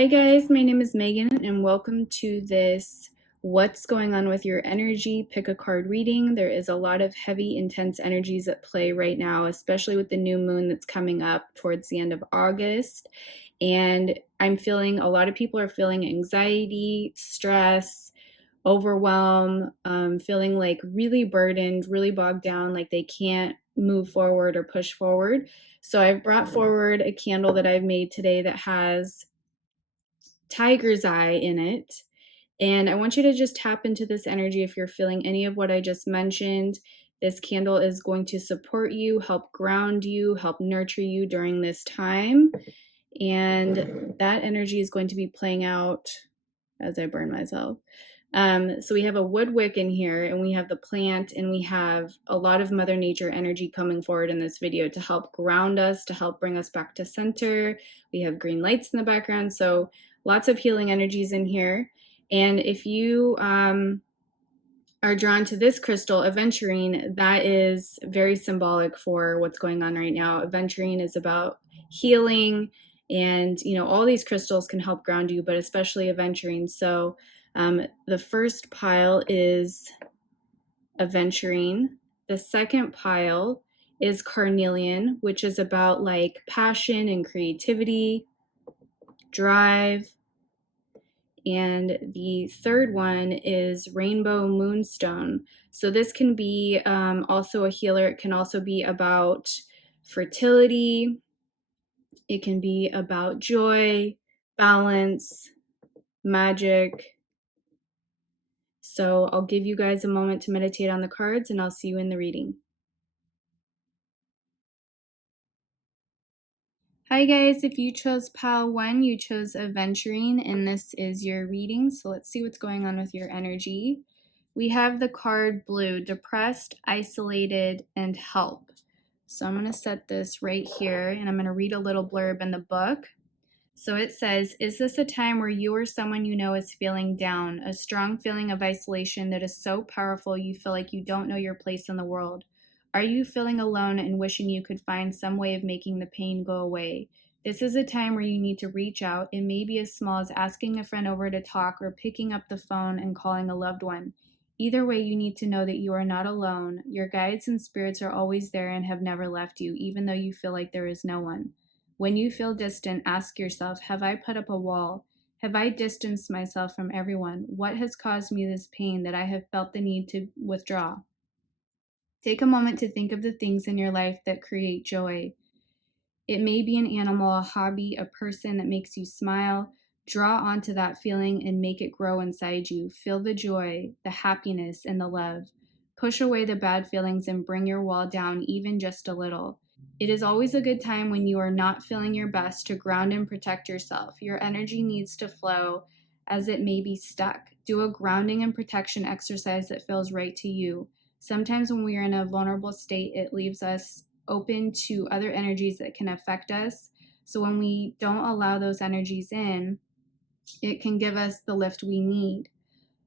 Hi guys, my name is Megan and welcome to this What's Going On with Your Energy Pick a Card reading. There is a lot of heavy, intense energies at play right now, especially with the new moon that's coming up towards the end of August. And I'm feeling a lot of people are feeling anxiety, stress, overwhelm, feeling like really burdened, really bogged down, like they can't move forward or push forward. So I've brought forward a candle that I've made today that has tiger's eye in it. And I want you to just tap into this energy if you're feeling any of what I just mentioned. This candle is going to support you, help ground you, help nurture you during this time. And that energy is going to be playing out as I burn myself. So we have a wood wick in here, and we have the plant, and we have a lot of Mother Nature energy coming forward in this video to help ground us, to help bring us back to center. We have green lights in the background, so lots of healing energies in here. And if you are drawn to this crystal, Aventurine, that is very symbolic for what's going on right now. Aventurine is about healing, and all these crystals can help ground you, but especially Aventurine. So the first pile is Aventurine. The second pile is Carnelian, which is about like passion and creativity, drive. And the third one is Rainbow Moonstone. So this can be also a healer. It can also be about fertility. It can be about joy, balance, magic. So I'll give you guys a moment to meditate on the cards, and I'll see you in the reading. Hi guys, if you chose pile 1, you chose Aventurine, and this is your reading. So let's see what's going on with your energy. We have the card blue, depressed, isolated, and help. So I'm going to set this right here, and I'm going to read a little blurb in the book. So it says, is this a time where you or someone you know is feeling down, a strong feeling of isolation that is so powerful you feel like you don't know your place in the world? Are you feeling alone and wishing you could find some way of making the pain go away? This is a time where you need to reach out. It may be as small as asking a friend over to talk or picking up the phone and calling a loved one. Either way, you need to know that you are not alone. Your guides and spirits are always there and have never left you, even though you feel like there is no one. When you feel distant, ask yourself, have I put up a wall? Have I distanced myself from everyone? What has caused me this pain that I have felt the need to withdraw? Take a moment to think of the things in your life that create joy. It may be an animal, a hobby, a person that makes you smile. Draw onto that feeling and make it grow inside you. Feel the joy, the happiness, and the love. Push away the bad feelings and bring your wall down even just a little. It is always a good time when you are not feeling your best to ground and protect yourself. Your energy needs to flow as it may be stuck. Do a grounding and protection exercise that feels right to you. Sometimes when we are in a vulnerable state, it leaves us open to other energies that can affect us. So when we don't allow those energies in, it can give us the lift we need.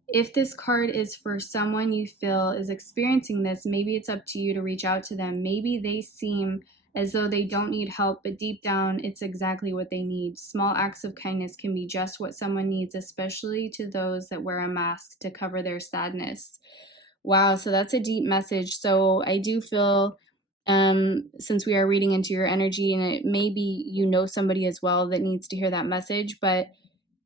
If this card is for someone you feel is experiencing this, maybe it's up to you to reach out to them. Maybe they seem as though they don't need help, but deep down, it's exactly what they need. Small acts of kindness can be just what someone needs, especially to those that wear a mask to cover their sadness. Wow, so that's a deep message. So I do feel, since we are reading into your energy, and it may be you know somebody as well that needs to hear that message, but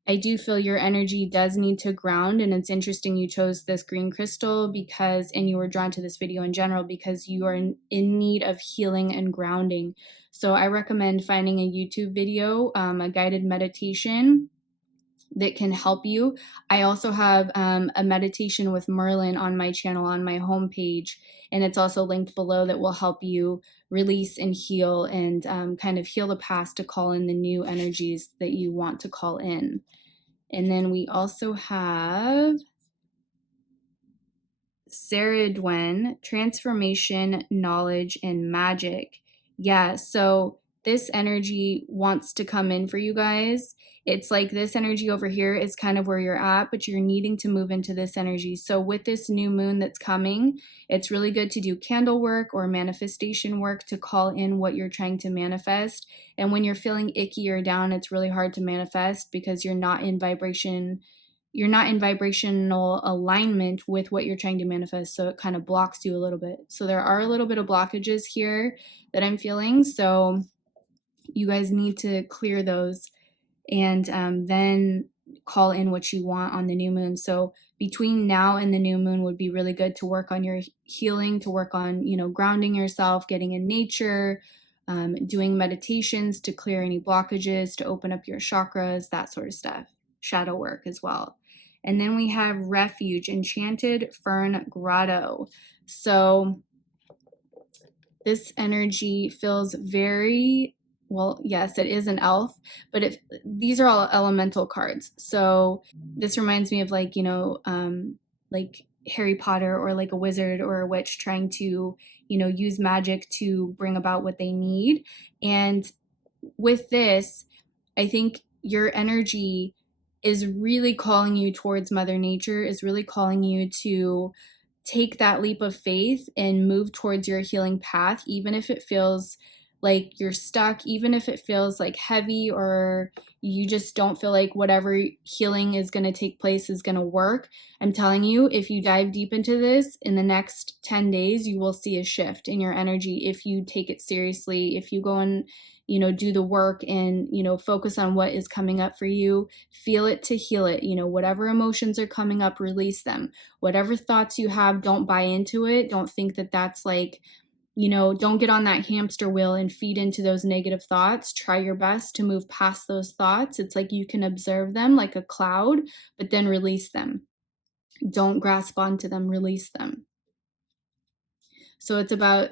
I do feel your energy does need to ground, and it's interesting you chose this green crystal because, and you were drawn to this video in general because you are in need of healing and grounding. So I recommend finding a YouTube video, a guided meditation that can help you. I also have a meditation with MERLIN on my channel, on my homepage, and it's also linked below that will help you release and heal and kind of heal the past to call in the new energies that you want to call in. And then we also have Saradwen, transformation, knowledge, and magic. Yeah, so this energy wants to come in for you guys. It's like this energy over here is kind of where you're at, but you're needing to move into this energy. So with this new moon that's coming, it's really good to do candle work or manifestation work to call in what you're trying to manifest. And when you're feeling icky or down, it's really hard to manifest because you're not in vibration. You're not in vibrational alignment with what you're trying to manifest. So it kind of blocks you a little bit. So there are a little bit of blockages here that I'm feeling. So you guys need to clear those and then call in what you want on the new moon. So between now and the new moon would be really good to work on your healing, to work on, grounding yourself, getting in nature, doing meditations to clear any blockages, to open up your chakras, that sort of stuff. Shadow work as well. And then we have Refuge, Enchanted Fern Grotto. So this energy feels very, well, yes, it is an elf, but these are all elemental cards. So this reminds me of like Harry Potter or like a wizard or a witch trying to, use magic to bring about what they need. And with this, I think your energy is really calling you towards Mother Nature, is really calling you to take that leap of faith and move towards your healing path, even if it feels like you're stuck, even if it feels like heavy or you just don't feel like whatever healing is going to take place is going to work. I'm telling you, if you dive deep into this in the next 10 days, you will see a shift in your energy if you take it seriously, if you go and do the work and focus on what is coming up for you, feel it to heal it. Whatever emotions are coming up, release them. Whatever thoughts you have, don't buy into it. Don't think that that's like, don't get on that hamster wheel and feed into those negative thoughts. Try your best to move past those thoughts. It's like you can observe them like a cloud, but then release them. Don't grasp onto them, release them. So it's about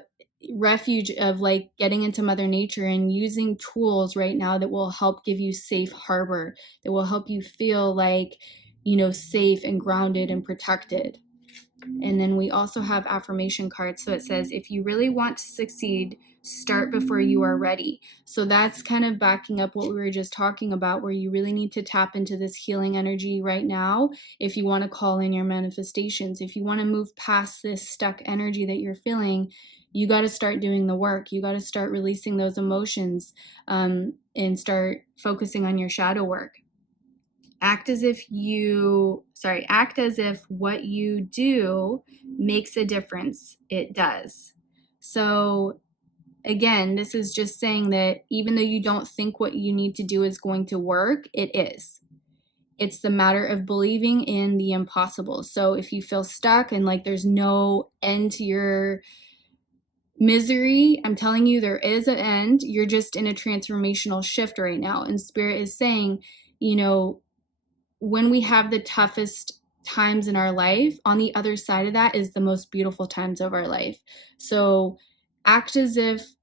refuge of like getting into Mother Nature and using tools right now that will help give you safe harbor, that will help you feel like, safe and grounded and protected. And then we also have affirmation cards. So it says, if you really want to succeed, start before you are ready. So that's kind of backing up what we were just talking about, where you really need to tap into this healing energy right now. If you want to call in your manifestations, if you want to move past this stuck energy that you're feeling, you got to start doing the work. You got to start releasing those emotions and start focusing on your shadow work. Act as if what you do makes a difference. It does. So again, this is just saying that even though you don't think what you need to do is going to work, it is. It's the matter of believing in the impossible. So if you feel stuck and like there's no end to your misery, I'm telling you, there is an end. You're just in a transformational shift right now. And Spirit is saying, when we have the toughest times in our life, on the other side of that is the most beautiful times of our life. So act as if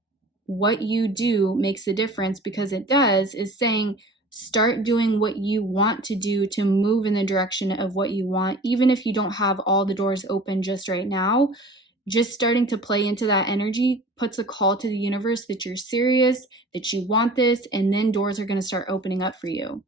what you do makes a difference, because it does, is saying start doing what you want to do to move in the direction of what you want, even if you don't have all the doors open just right now. Just starting to play into that energy puts a call to the universe that you're serious, that you want this, and then doors are going to start opening up for you.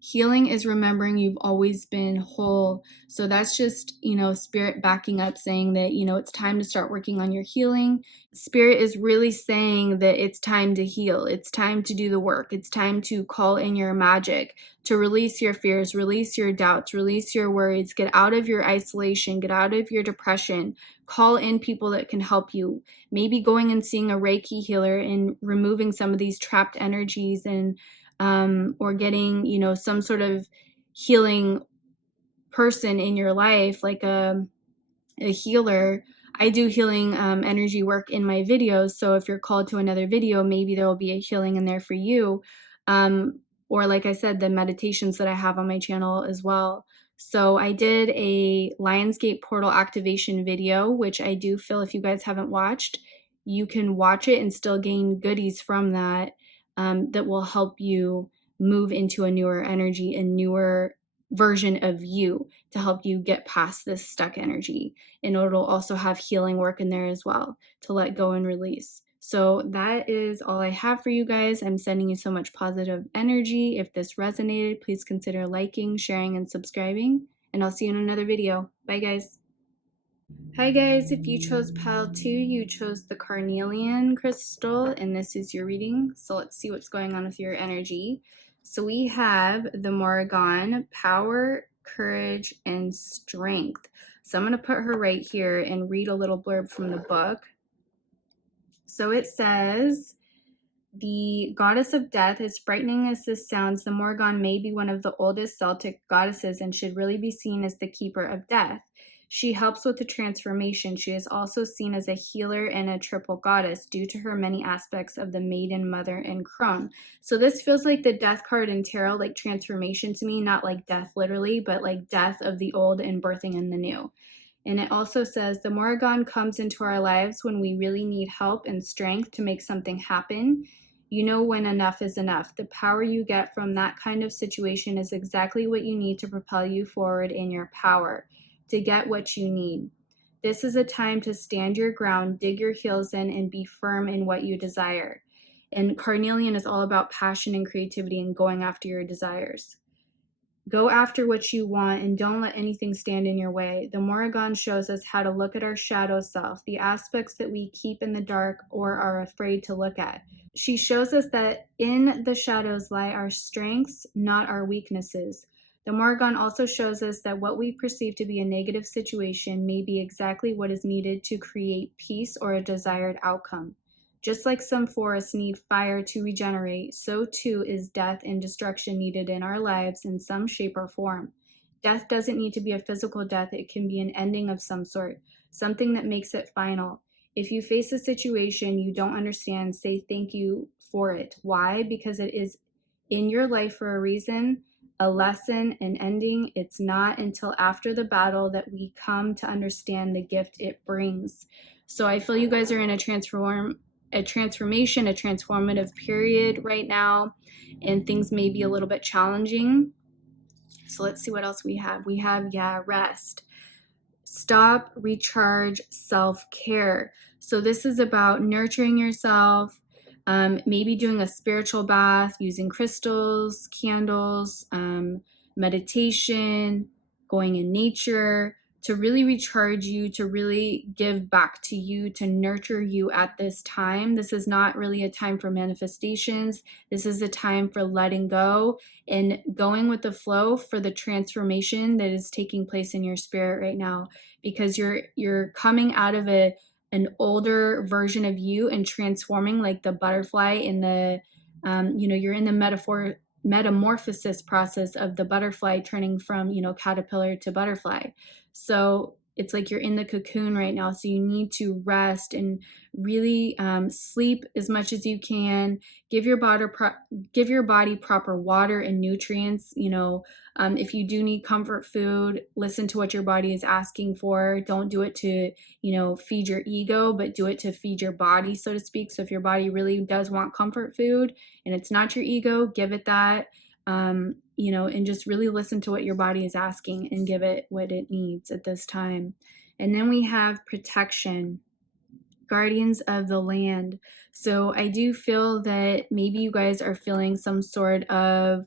Healing is remembering you've always been whole. So that's just, Spirit backing up, saying that, it's time to start working on your healing. Spirit is really saying that it's time to heal. It's time to do the work. It's time to call in your magic, to release your fears, release your doubts, release your worries, get out of your isolation, get out of your depression, call in people that can help you. Maybe going and seeing a Reiki healer and removing some of these trapped energies, and or getting, some sort of healing person in your life, like a healer. I do healing energy work in my videos. So if you're called to another video, maybe there will be a healing in there for you. Or like I said, the meditations that I have on my channel as well. So I did a Lionsgate portal activation video, which I do feel if you guys haven't watched, you can watch it and still gain goodies from that. That will help you move into a newer energy, a newer version of you, to help you get past this stuck energy. And it'll also have healing work in there as well, to let go and release. So that is all I have for you guys. I'm sending you so much positive energy. If this resonated, please consider liking, sharing, and subscribing. And I'll see you in another video. Bye, guys. Hi guys, if you chose pile 2, you chose the Carnelian crystal, and this is your reading. So let's see what's going on with your energy. So we have the Morrigan, power, courage, and strength. So I'm going to put her right here and read a little blurb from the book. So it says, the goddess of death, as frightening as this sounds, the Morrigan may be one of the oldest Celtic goddesses and should really be seen as the keeper of death. She helps with the transformation. She is also seen as a healer and a triple goddess due to her many aspects of the maiden, mother, and crone. So this feels like the death card in tarot, like transformation to me, not like death literally, but like death of the old and birthing in the new. And it also says the Morrigan comes into our lives when we really need help and strength to make something happen. You know when enough is enough. The power you get from that kind of situation is exactly what you need to propel you forward in your power, to get what you need. This is a time to stand your ground, dig your heels in, and be firm in what you desire. And Carnelian is all about passion and creativity and going after your desires. Go after what you want and don't let anything stand in your way. The Morrigan shows us how to look at our shadow self, the aspects that we keep in the dark or are afraid to look at. She shows us that in the shadows lie our strengths, not our weaknesses. The Morrigan also shows us that what we perceive to be a negative situation may be exactly what is needed to create peace or a desired outcome. Just like some forests need fire to regenerate, so too is death and destruction needed in our lives in some shape or form. Death doesn't need to be a physical death. It can be an ending of some sort, something that makes it final. If you face a situation you don't understand, say thank you for it. Why? Because it is in your life for a reason, a lesson, an ending. It's not until after the battle that we come to understand the gift it brings. So I feel you guys are in a transformation, a transformative period right now, and things may be a little bit challenging. So let's see what else we have. We have, rest. Stop, recharge, self-care. So this is about nurturing yourself, maybe doing a spiritual bath, using crystals, candles, meditation, going in nature, to really recharge you, to really give back to you, to nurture you at this time. This is not really a time for manifestations. This is a time for letting go and going with the flow for the transformation that is taking place in your spirit right now, because you're coming out of an older version of you and transforming, like the butterfly in the you're in the metamorphosis process of the butterfly turning from caterpillar to butterfly. So it's like you're in the cocoon right now, so you need to rest and really sleep as much as you can. Give your body proper water and nutrients. If you do need comfort food, listen to what your body is asking for. Don't do it to feed your ego, but do it to feed your body, so to speak. So if your body really does want comfort food and it's not your ego, give it that. And just really listen to what your body is asking and give it what it needs at this time. And then we have protection, guardians of the land. So I do feel that maybe you guys are feeling some sort of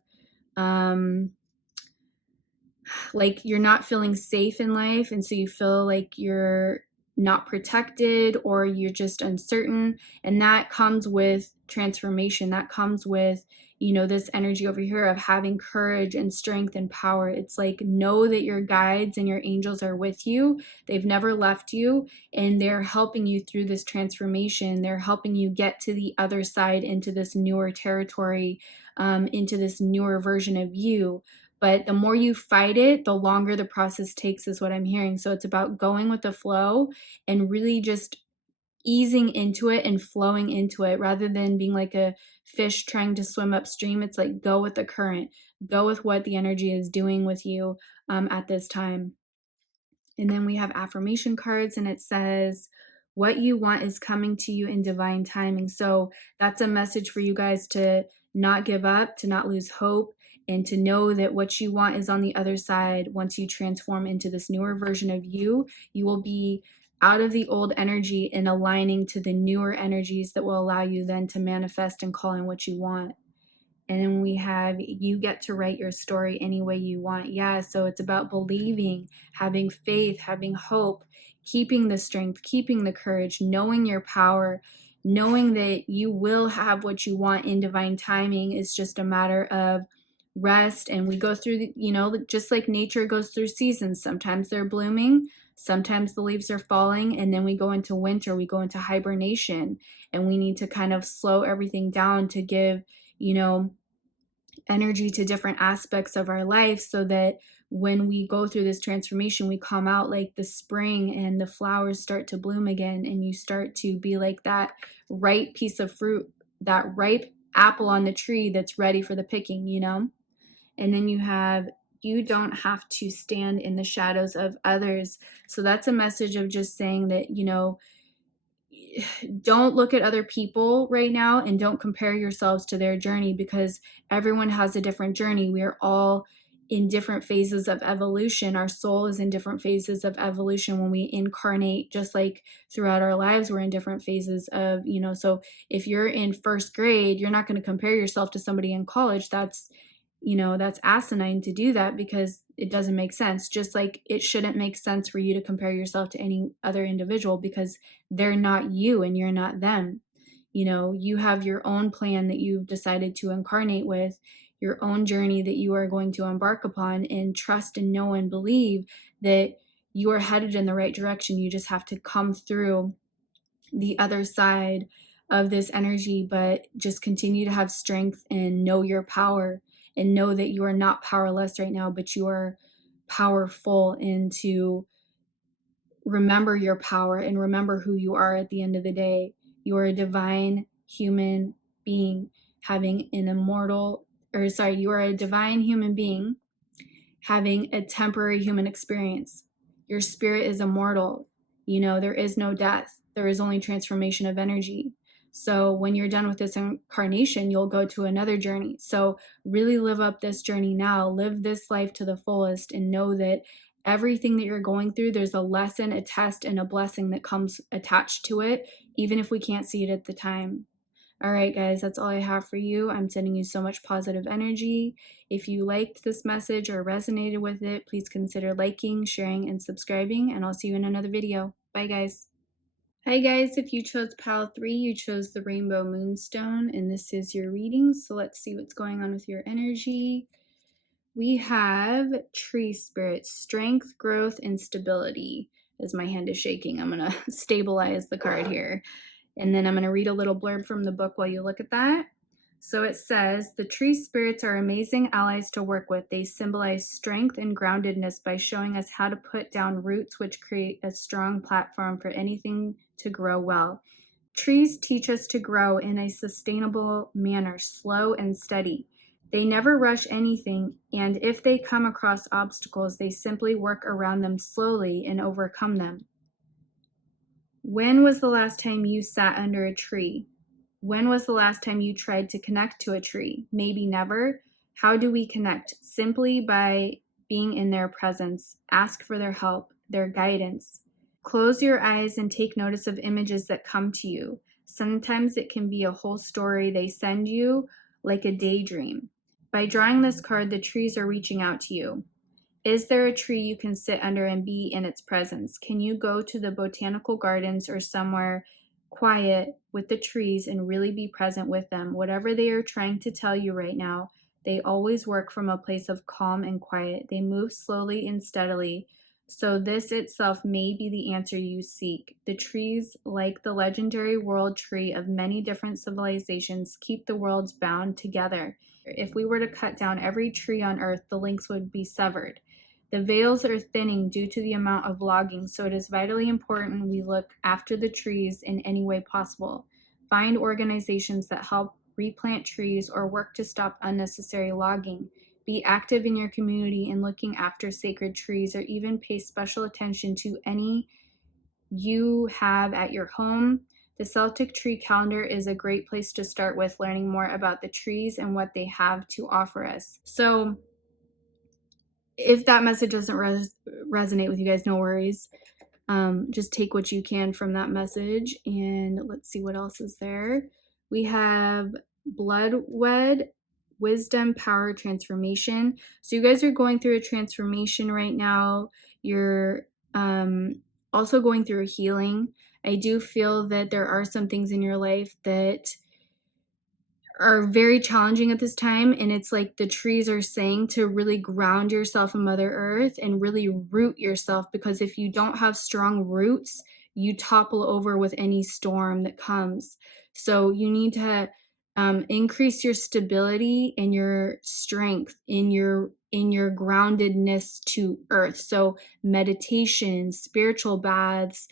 like you're not feeling safe in life, and so you feel like you're not protected or you're just uncertain, and that comes with transformation. That comes with this energy over here of having courage and strength and power. It's like, know that your guides and your angels are with you. They've never left you, and they're helping you through this transformation. They're helping you get to the other side, into this newer territory, into this newer version of you. But the more you fight it, the longer the process takes, is what I'm hearing. So it's about going with the flow and really just easing into it and flowing into it, rather than being like a fish trying to swim upstream. It's like, go with the current, go with what the energy is doing with you at this time. And then we have affirmation cards, and it says, what you want is coming to you in divine timing. So that's a message for you guys to not give up, to not lose hope, and to know that what you want is on the other side. Once you transform into this newer version of you, you will be out of the old energy and aligning to the newer energies that will allow you then to manifest and call in what you want. And then we have, you get to write your story any way you want. Yeah, so it's about believing, having faith, having hope, keeping the strength, keeping the courage, knowing your power, knowing that you will have what you want in divine timing. Is just a matter of rest. And we go through, just like nature goes through seasons. Sometimes they're blooming, sometimes the leaves are falling, and then we go into winter, we go into hibernation, and we need to kind of slow everything down to give, energy to different aspects of our life, so that when we go through this transformation, we come out like the spring and the flowers start to bloom again, and you start to be like that ripe piece of fruit, that ripe apple on the tree that's ready for the picking, And then you don't have to stand in the shadows of others. So that's a message of just saying that, don't look at other people right now and don't compare yourselves to their journey, because everyone has a different journey. We are all in different phases of evolution. Our soul is in different phases of evolution when we incarnate, just like throughout our lives, we're in different phases of, so if you're in first grade, you're not going to compare yourself to somebody in college. That's asinine to do that, because it doesn't make sense. Just like it shouldn't make sense for you to compare yourself to any other individual, because they're not you and you're not them. You have your own plan that you've decided to incarnate with, your own journey that you are going to embark upon, and trust and know and believe that you are headed in the right direction. You just have to come through the other side of this energy, but just continue to have strength and know your power, and know that you are not powerless right now, but you are powerful, and to remember your power and remember who you are at the end of the day. You are a divine human being having an you are a divine human being having a temporary human experience. Your spirit is immortal. There is no death. There is only transformation of energy. So when you're done with this incarnation, you'll go to another journey. So really live up this journey now. Live this life to the fullest, and know that everything that you're going through, there's a lesson, a test, and a blessing that comes attached to it, even if we can't see it at the time. All right, guys, that's all I have for you. I'm sending you so much positive energy. If you liked this message or resonated with it, please consider liking, sharing, and subscribing, and I'll see you in another video. Bye, guys. Hi, guys. If you chose Pile 3, you chose the Rainbow Moonstone, and this is your reading. So let's see what's going on with your energy. We have Tree Spirit, Strength, Growth, and Stability. As my hand is shaking, I'm going to stabilize the card here. And then I'm going to read a little blurb from the book while you look at that. So it says, the tree spirits are amazing allies to work with. They symbolize strength and groundedness by showing us how to put down roots which create a strong platform for anything to grow well. Trees teach us to grow in a sustainable manner, slow and steady. They never rush anything, and if they come across obstacles, they simply work around them slowly and overcome them. When was the last time you sat under a tree? When was the last time you tried to connect to a tree? Maybe never. How do we connect? Simply by being in their presence. Ask for their help, their guidance. Close your eyes and take notice of images that come to you. Sometimes it can be a whole story they send you, like a daydream. By drawing this card, the trees are reaching out to you. Is there a tree you can sit under and be in its presence? Can you go to the botanical gardens or somewhere quiet with the trees and really be present with them? Whatever they are trying to tell you right now, they always work from a place of calm and quiet. They move slowly and steadily. So this itself may be the answer you seek. The trees, like the legendary world tree of many different civilizations, keep the worlds bound together. If we were to cut down every tree on earth, the links would be severed. The veils are thinning due to the amount of logging, so it is vitally important we look after the trees in any way possible. Find organizations that help replant trees or work to stop unnecessary logging. Be active in your community in looking after sacred trees, or even pay special attention to any you have at your home. The Celtic tree calendar is a great place to start with learning more about the trees and what they have to offer us. So if that message doesn't resonate with you guys, no worries. just take what you can from that message. And let's see what else is there. We have blood wed, wisdom, power, transformation. So you guys are going through a transformation right now. You're also going through a healing. I do feel that there are some things in your life that are very challenging at this time, and it's like the trees are saying to really ground yourself in Mother Earth and really root yourself, because if you don't have strong roots, you topple over with any storm that comes. So you need to increase your stability and your strength in your groundedness to earth. So meditation, spiritual baths,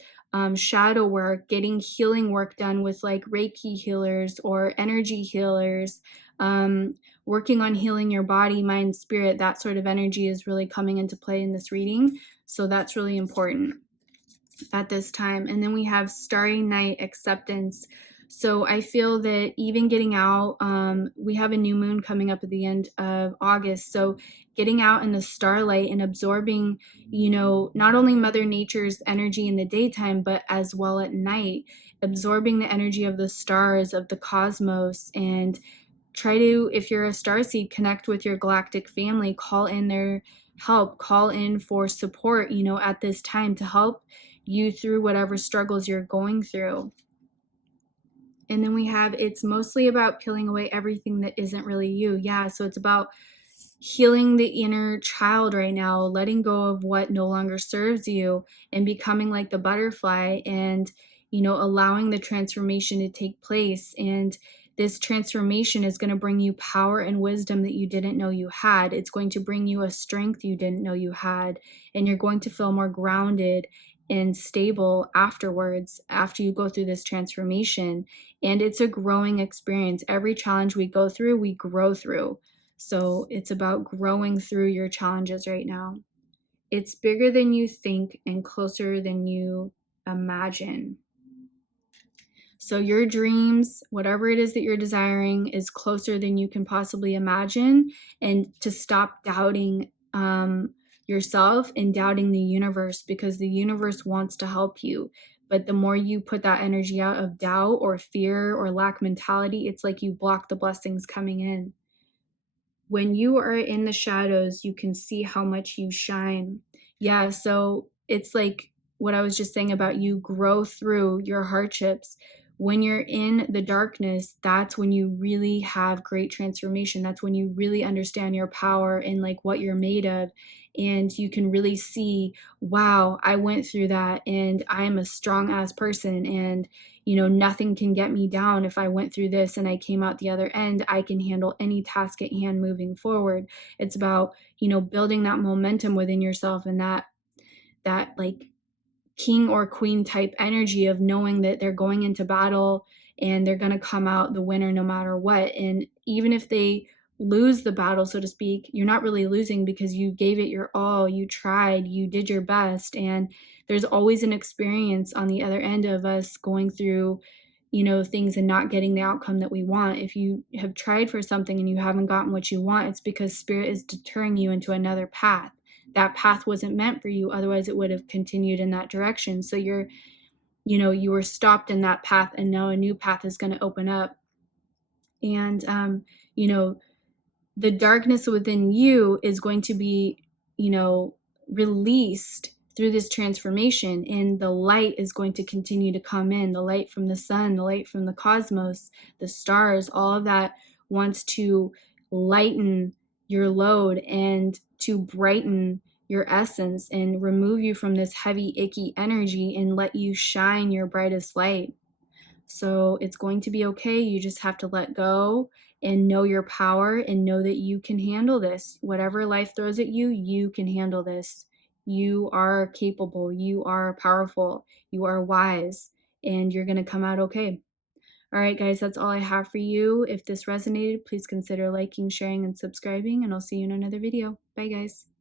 shadow work, getting healing work done with like Reiki healers or energy healers, working on healing your body, mind, spirit. That sort of energy is really coming into play in this reading. So that's really important at this time. And then we have Starry Night, acceptance. So I feel that even getting out, we have a new moon coming up at the end of August. So getting out in the starlight and absorbing, not only Mother Nature's energy in the daytime, but as well at night, absorbing the energy of the stars, of the cosmos, and try to, if you're a starseed, connect with your galactic family, call in their help, call in for support, at this time to help you through whatever struggles you're going through. And then we have, it's mostly about peeling away everything that isn't really you. Yeah, so it's about healing the inner child right now, letting go of what no longer serves you and becoming like the butterfly, and allowing the transformation to take place. And this transformation is going to bring you power and wisdom that you didn't know you had. It's going to bring you a strength you didn't know you had, and you're going to feel more grounded and stable afterwards, after you go through this transformation. And it's a growing experience. Every challenge we go through, we grow through. So it's about growing through your challenges right now. It's bigger than you think and closer than you imagine. So your dreams, whatever it is that you're desiring, is closer than you can possibly imagine. And to stop doubting yourself and doubting the universe, because the universe wants to help you. But the more you put that energy out of doubt or fear or lack mentality, it's like you block the blessings coming in. When you are in the shadows, you can see how much you shine. Yeah, so it's like what I was just saying about you grow through your hardships. When you're in the darkness, that's when you really have great transformation. That's when you really understand your power and like what you're made of. And you can really see, wow, I went through that and I'm a strong ass person, and nothing can get me down. If I went through this and I came out the other end, I can handle any task at hand moving forward. It's about, building that momentum within yourself, and that like king or queen type energy of knowing that they're going into battle and they're going to come out the winner no matter what. And even if they lose the battle, so to speak, you're not really losing, because you gave it your all, you tried, you did your best. And there's always an experience on the other end of us going through things and not getting the outcome that we want. If you have tried for something and you haven't gotten what you want, it's because spirit is deterring you into another path. That path wasn't meant for you, otherwise it would have continued in that direction. So you were stopped in that path, and now a new path is going to open up. And the darkness within you is going to be released through this transformation, and the light is going to continue to come in. The light from the sun, the light from the cosmos, the stars, all of that wants to lighten your load and to brighten your essence and remove you from this heavy, icky energy and let you shine your brightest light. So it's going to be okay. You just have to let go and know your power and know that you can handle this. Whatever life throws at you, you can handle this. You are capable. You are powerful. You are wise, and you're going to come out okay. All right, guys, that's all I have for you. If this resonated, please consider liking, sharing, and subscribing, and I'll see you in another video. Bye, guys.